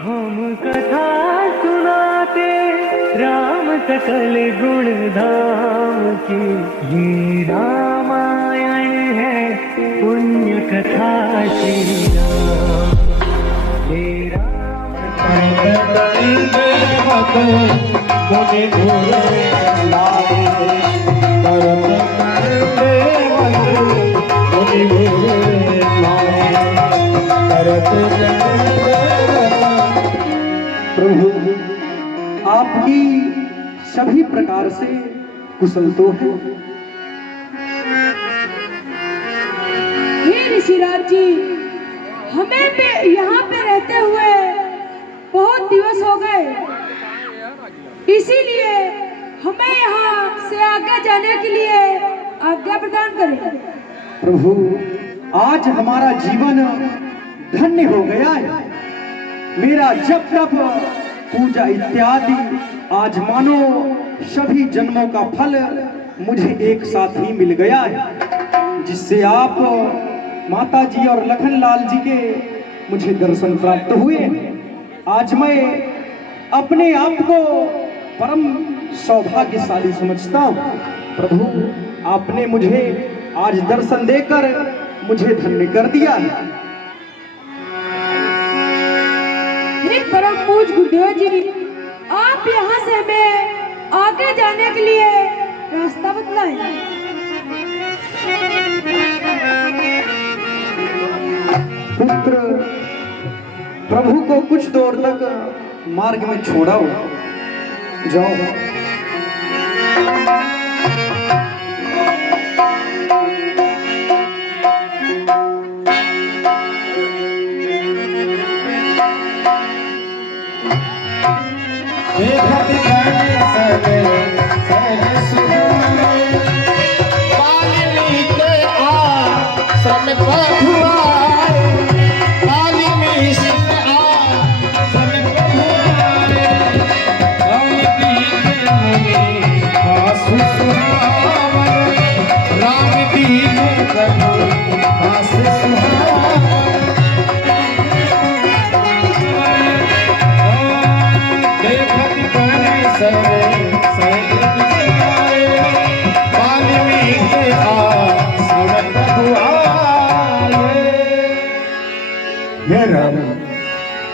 हम कथा सुनाते राम सकल गुण धाम की, ये रामायण है पुण्य कथा श्री राम। हे राम प्रभु आपकी सभी प्रकार से कुशल तो है। हे ऋषिराज जी, हमें पे यहाँ पे रहते हुए बहुत दिवस हो गए, इसीलिए हमें यहाँ से आगे जाने के लिए आज्ञा प्रदान करें। प्रभु आज हमारा जीवन धन्य हो गया है। मेरा जप तप पूजा इत्यादि आज मानो सभी जन्मों का फल मुझे एक साथ ही मिल गया है, जिससे आप माता जी और लखनलाल जी के मुझे दर्शन प्राप्त हुए। आज मैं अपने आप को परम सौभाग्यशाली समझता हूँ। प्रभु आपने मुझे आज दर्शन देकर मुझे धन्य कर दिया है। परम पूज गुरुदेव जी, आप यहाँ से हमें आगे जाने के लिए रास्ता बतलाएं। पुत्र प्रभु को कुछ दूर तक मार्ग में छोड़ा हो, जाओ।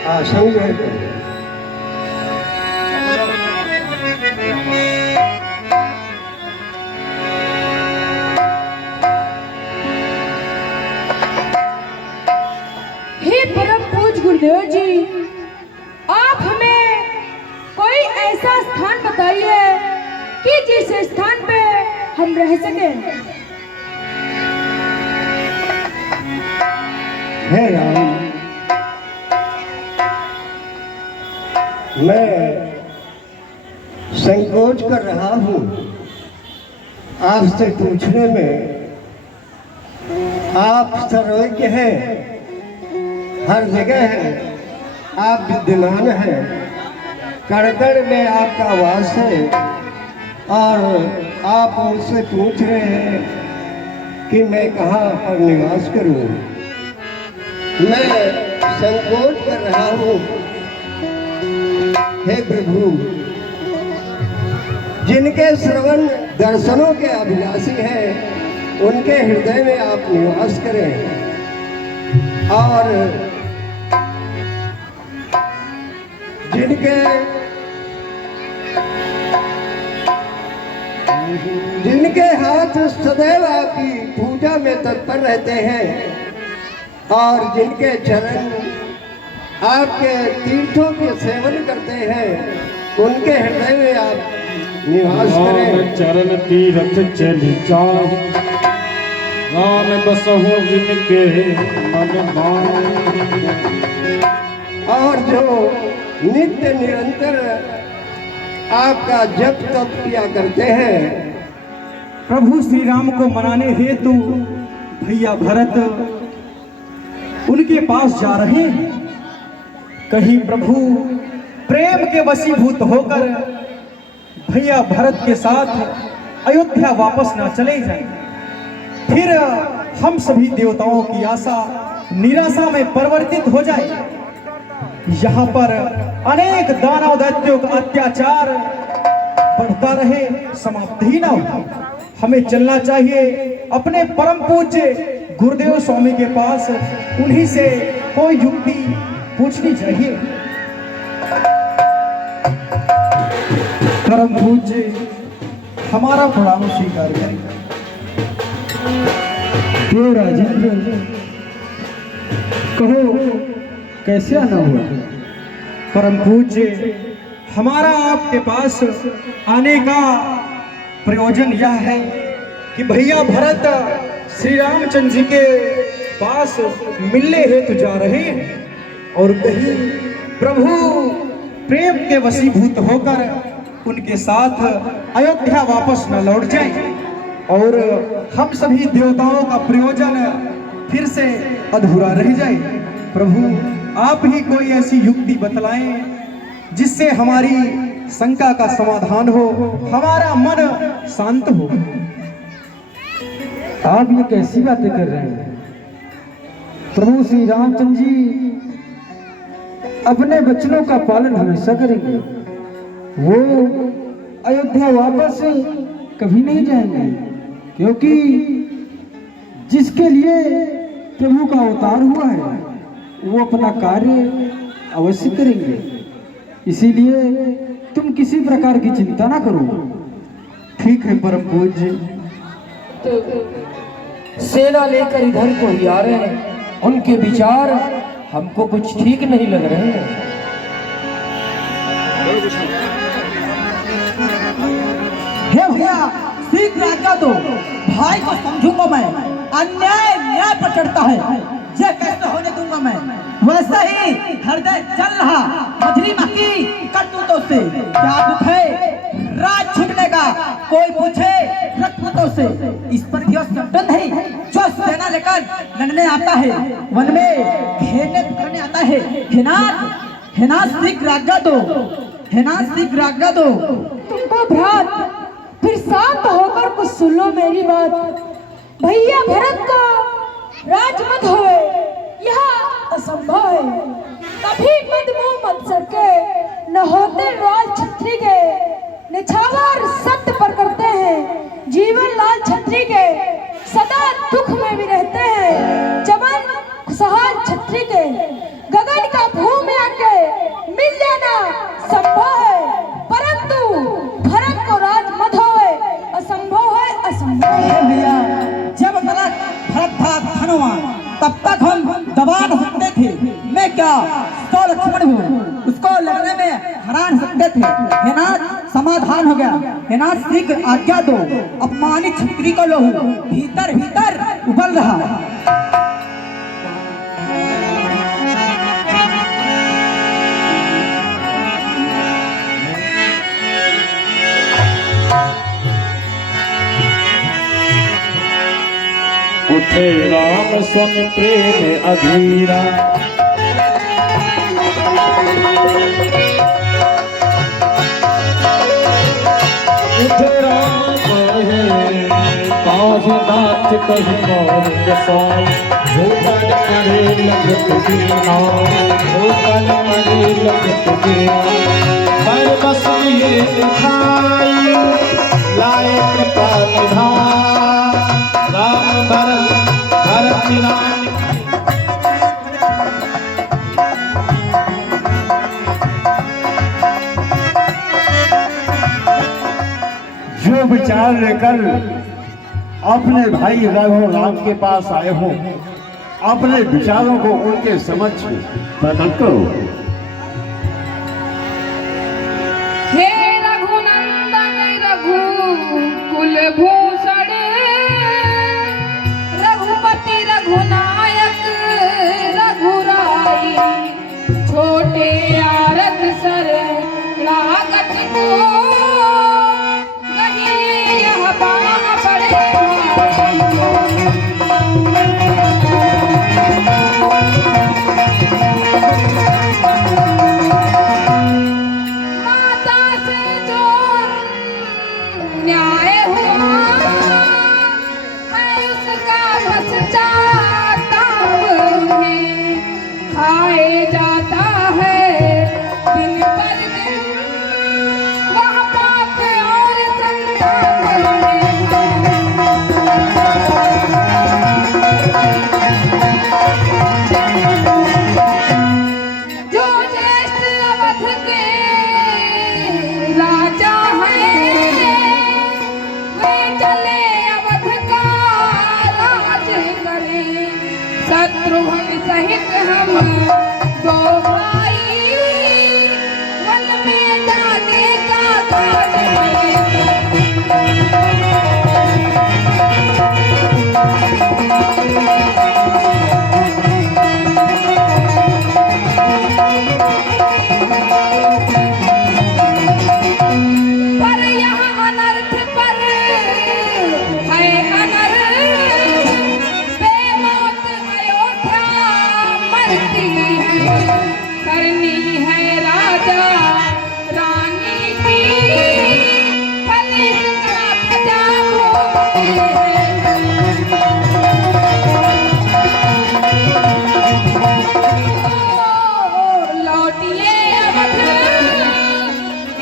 आसन है। हे परम पूज गुरुदेव जी, आप हमें कोई ऐसा स्थान बताइए कि जिस स्थान पे हम रह सकें। हे राम, मैं संकोच कर रहा हूँ आपसे पूछने में। आप सर्वज्ञ हैं, हर जगह हैं, आप विद्यमान हैं, कड़कड़ में आपका वास है, और आप मुझसे पूछ रहे हैं कि मैं कहाँ पर निवास करूँ। मैं संकोच कर रहा हूँ। हे प्रभु, जिनके श्रवण दर्शनों के अभिलाषी हैं, उनके हृदय में आप निवास करें, और जिनके हाथ सदैव आपकी पूजा में तत्पर रहते हैं, और जिनके चरण आपके तीर्थों के सेवन करते हैं, उनके हृदय में आप निवास करें। चरण तीर्थ चली जाए, राम बसहु जिनके मन भाए। और जो नित्य निरंतर आपका जप तप किया करते हैं, प्रभु श्री राम को मनाने हेतु भैया भरत उनके पास जा रहे हैं। कहीं प्रभु प्रेम के वशीभूत होकर भैया भरत के साथ अयोध्या वापस ना चले जाएं, फिर हम सभी देवताओं की आशा निराशा में परिवर्तित हो जाए। यहाँ पर अनेक दानव दैत्यों का अत्याचार बढ़ता रहे, समाप्त ही ना हो। हमें चलना चाहिए अपने परम पूज्य गुरुदेव स्वामी के पास, उन्हीं से कोई युक्ति पूछनी चाहिए। परम पूज्य हमारा प्रणाम स्वीकार करें। देव राजेंद्र, कहो कैसे आना हुआ? परम पूज्य, हमारा आपके पास आने का प्रयोजन यह है कि भैया भरत श्री रामचंद्र जी के पास मिलने हेतु जा रहे हैं और कहीं प्रभु प्रेम के वशीभूत होकर उनके साथ अयोध्या वापस न लौट जाए और हम सभी देवताओं का प्रयोजन फिर से अधूरा रह जाए। प्रभु, आप ही कोई ऐसी युक्ति बतलाएं जिससे हमारी शंका का समाधान हो, हमारा मन शांत हो। आप ये कैसी बातें कर रहे हैं? प्रभु श्री रामचंद्र जी अपने वचनों का पालन हमेशा करेंगे। वो अयोध्या वापस कभी नहीं जाएंगे, क्योंकि जिसके लिए प्रभु का अवतार हुआ है वो अपना कार्य अवश्य करेंगे। इसीलिए तुम किसी प्रकार की चिंता ना करो। ठीक है परम पूज्य। तो सेना लेकर इधर को ही आ रहे हैं, उनके विचार हमको कुछ ठीक नहीं लग रहे हैं। हे भैया, शीघ्र आज्ञा दो, भाई को समझूंगा मैं। अन्याय न्याय पर चढ़ता है, ये कैसे होने दूंगा मैं। वैसा ही हृदय जल रहा मधुरिमा की करतूतों से। क्या दुख है राज छूटने का, कोई पूछे रजपूतों से। इस पर क्यों संतन है जो सेना लेकर लड़ने आता है, वन में घेरने पकड़ने आता है। हेनाथ शीघ्र आज्ञा दो, हेनाथ शीघ्र आज्ञा दो। तुमको भ्रात फिर शांत होकर कुछ सुन लो मेरी बात। भैया भरत को राज मत होए, यह असंभव है। कभी मद मुंह मत सके, न होते लाल छत्री के। निछावर सत्य पर करते हैं, जीवन लाल छत्री के। सदा दुख में भी रहते हैं, चमन खुशहाल छत्री के। गगन का भूमि आके मिल जाना संभव है, परंतु भरत को राज मत होए, असंभव है, असंभव है। भैया, जब तक भरत था धनवान तब तक हम दबा न सकते थे। मैं क्या सौ लक्ष्मण हूँ, उसको लड़ने में हरा न सकते थे। हेनाथ समाधान हो गया। हेनाथ शीघ्र आज्ञा दो, अपमानित क्षत्रिय को लहू भीतर भीतर उबल रहा। उठे राम सन प्रेम अधीरा, उठे राम नाथ कही मोर गोसाई। भूतल मरे लगत दीना, भूतल मरे लगत दीना। पर बस ये दिखाई लाए कृपा निधान। राम भरत भरत राम जो विचार लेकर अपने भाई रघु राम के पास आए हो, अपने विचारों को उनके समक्ष प्रकट करो। हे रघुनंदन रघु कुलभूषण, रघुपति रघुनायक रघुराई। छोटे आरत सर लागत को, कहीं यह बाह बड़े भाई। हम दो भाई, वन में जाने का काज पर यहाँ अनर्थ पर है अनर्थ, बेमौत अयोध्या मरती है, करनी है राजा रानी की, फलित का प्रजा भोगती है। ओ, लौटिए अवध,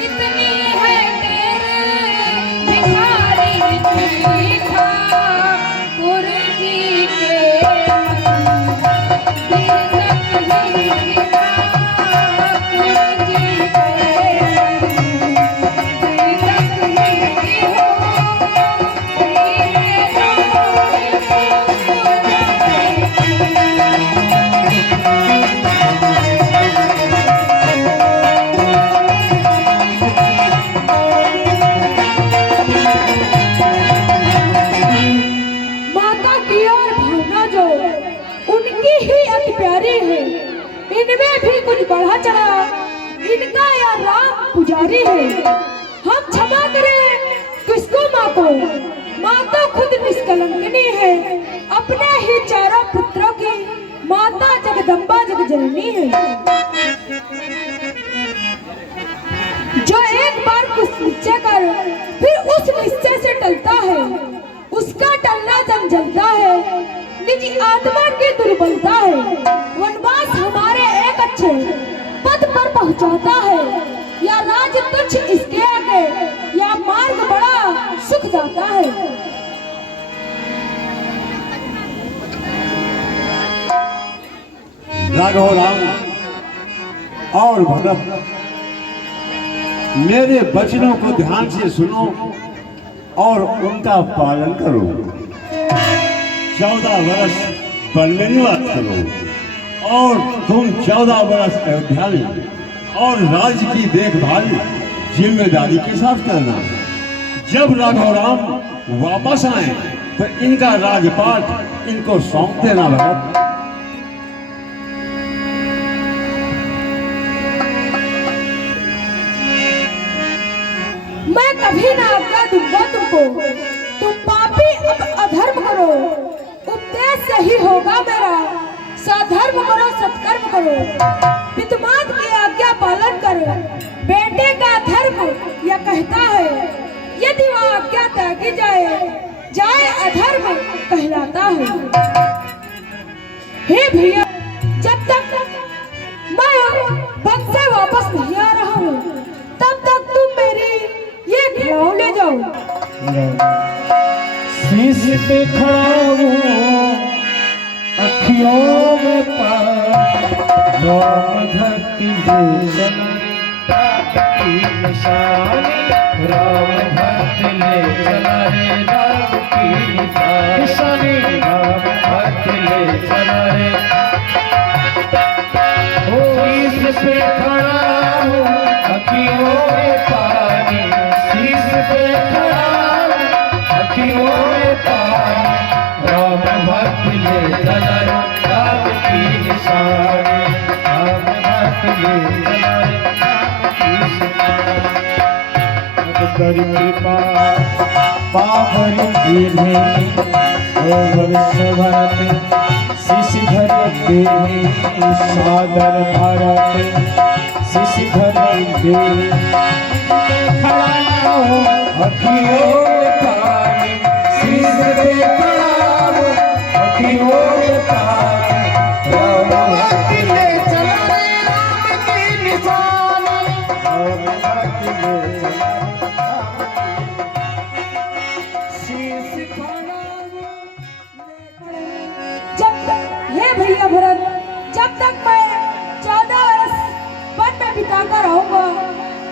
इतनी है तेरे भिखारी की ठाकुर जी के तीरथ ही ठाकुर जी के तीरथ ही हो, तेरे माता की और भावना जो उनकी ही अति प्यारी है, इनमें भी कुछ बढ़ा चढ़ा इनका या राम पुजारी है। हम क्षमा करें किसको? माँ को। माँ तो खुद निष्कलंकिनी है, अपने ही चारों पुत्रों की माता जगदम्बा जगजननी है। जो एक बार कुछ निश्चय कर फिर उस निश्चय से टलता है, उसका टलना जंजलता है, निज आत्मा की दुर्बलता है। वनवास हमारे एक अच्छे पद पर पहुंचाता है, या राज तुच्छ इसके आगे, या मार्ग बड़ा सुख जाता है। राघव राम और भरत, मेरे वचनों को ध्यान से सुनो और उनका पालन करो। 14 वर्ष वन में निवास करो और तुम 14 वर्ष अयोध्या में और राज्य की देखभाल जिम्मेदारी के साथ करना। जब राघव राम वापस आए तो इनका राजपाट इनको सौंप देना भरत। मैं कभी ना आज्ञा दूंगा तुमको, तुम पापी अब अधर्म करो, उपदेश सही होगा मेरा, सधर्म करो सत्कर्म करो, पितमात की आज्ञा पालन करो। बेटे का धर्म यह कहता है, यदि वह आज्ञा त्यागी जाए अधर्म कहलाता है। हे भैया, जब तक मैं वन से वापस नहीं आ रहा हूँ, तब तक तुम मेरी ये खड़ाऊ ले जाओ। शीश पे खड़ा हूँ, अखियों में राम भक्ति ले की निशानी, राम भक्ति ले चला रे राम की निशानी, राम भक्ति ले चला रे। ओ शीश पे खड़ा हूँ, अखियों में पानी, शीश पे खड़ा हूँ, अखियों में पानी, राम भक्ति ले चला रे राम की निशानी, राम भक्ति ले चला रे राम की निशानी। कर कृपा पावन दीने ओ भविष्य भारत, शिशि धर दे सादर भारत, शिशि धर दे खड़ा हो अखियों में पानी, शीश पे खड़ा हो अखियों में पानी, राम भक्ति ले चला रे राम की निशानी, राम भक्ति ले चला भैया भरत, जब तक मैं 14 वर्ष वन में बिताकर आऊंगा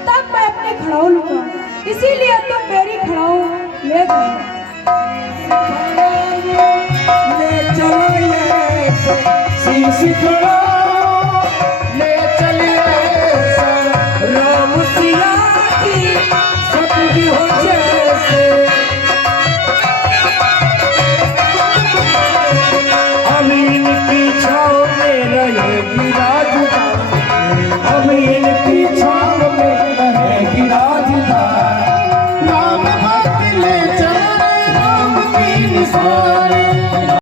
तब मैं अपनी खड़ाऊ लूंगा, इसीलिए तुम मेरी खड़ाऊ ले जाओ। शीश खड़ा ले चलिए राम सिया की सतगी हो जैसे अमीन